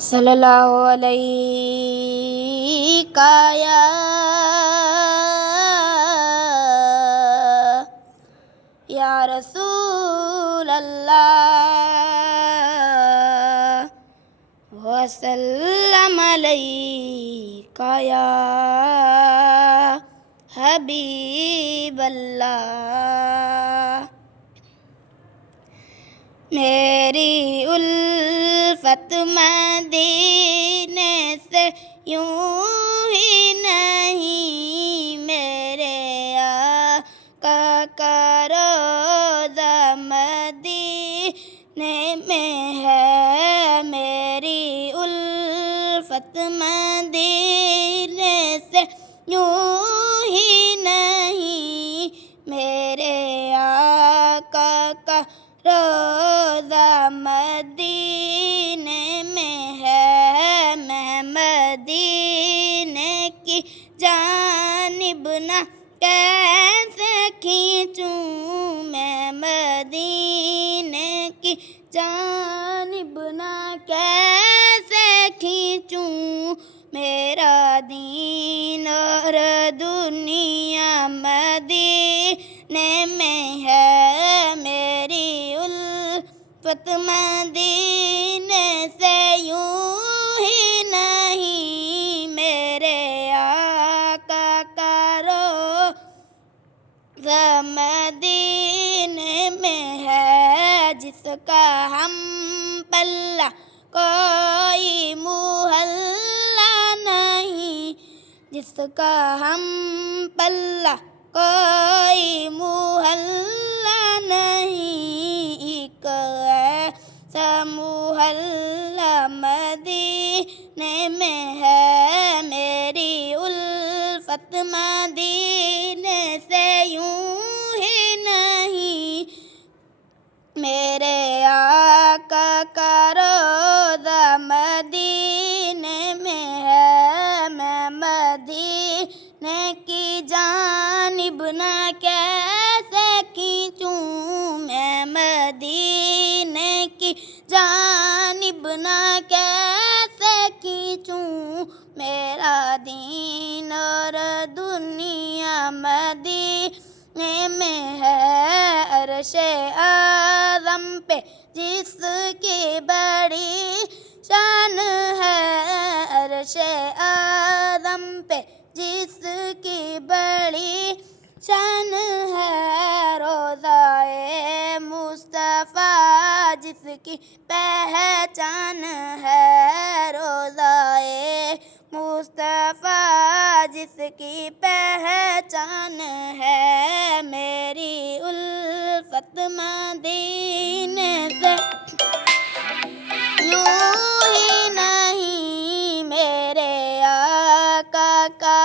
صلی اللہ علیہ یا رسول اللہ وسلم علیک یا حبیب اللہ۔ میری الفت مدینے سے یوں ہی نہیں، میرے آقا کا روضہ مدینے میں ہے۔ میری الفت مدینے سے یوں ہی نہیں، میرے آقا کا روضہ مدینے میں ہے۔ میں مدینے کی جانب نہ کیسے کھینچوں، میں مدینے کی جانب نہ کیسے کھینچوں، میرا دین اور دنیا مدینے میں ہے۔ میری الفت مدینے سے یوں ہی نہیں، میرے آقا کا روضہ مدینے میں ہے۔ جس کا ہم پلہ کوئی محلہ نہیں، جس کا ہم پلہ کوئی محلہ نہیں، ایک ایسا محلہ مدینے میں ہے۔ میری الفت مدینے سے یوں ہی نہیں، میرے آقا کا روضہ مدینے میں ہے۔ میں مدینے کی جانب نہ کیسے کھینچوں، میں مدینے کی جانب نہ کیسے کھینچوں، میرا دین اور دنیا مدینے میں ہے۔ عرش اعظم پہ جس کی بڑی شان ہے، عرش اعظم پہ جس کی بڑی شان ہے، روضہ مصطفیٰ جس کی پہچان ہے، روضہ مصطفیٰ جس کی پہچان ہے۔ میری الفت مدینے سے یوں ہی نہیں، میرے آقا کا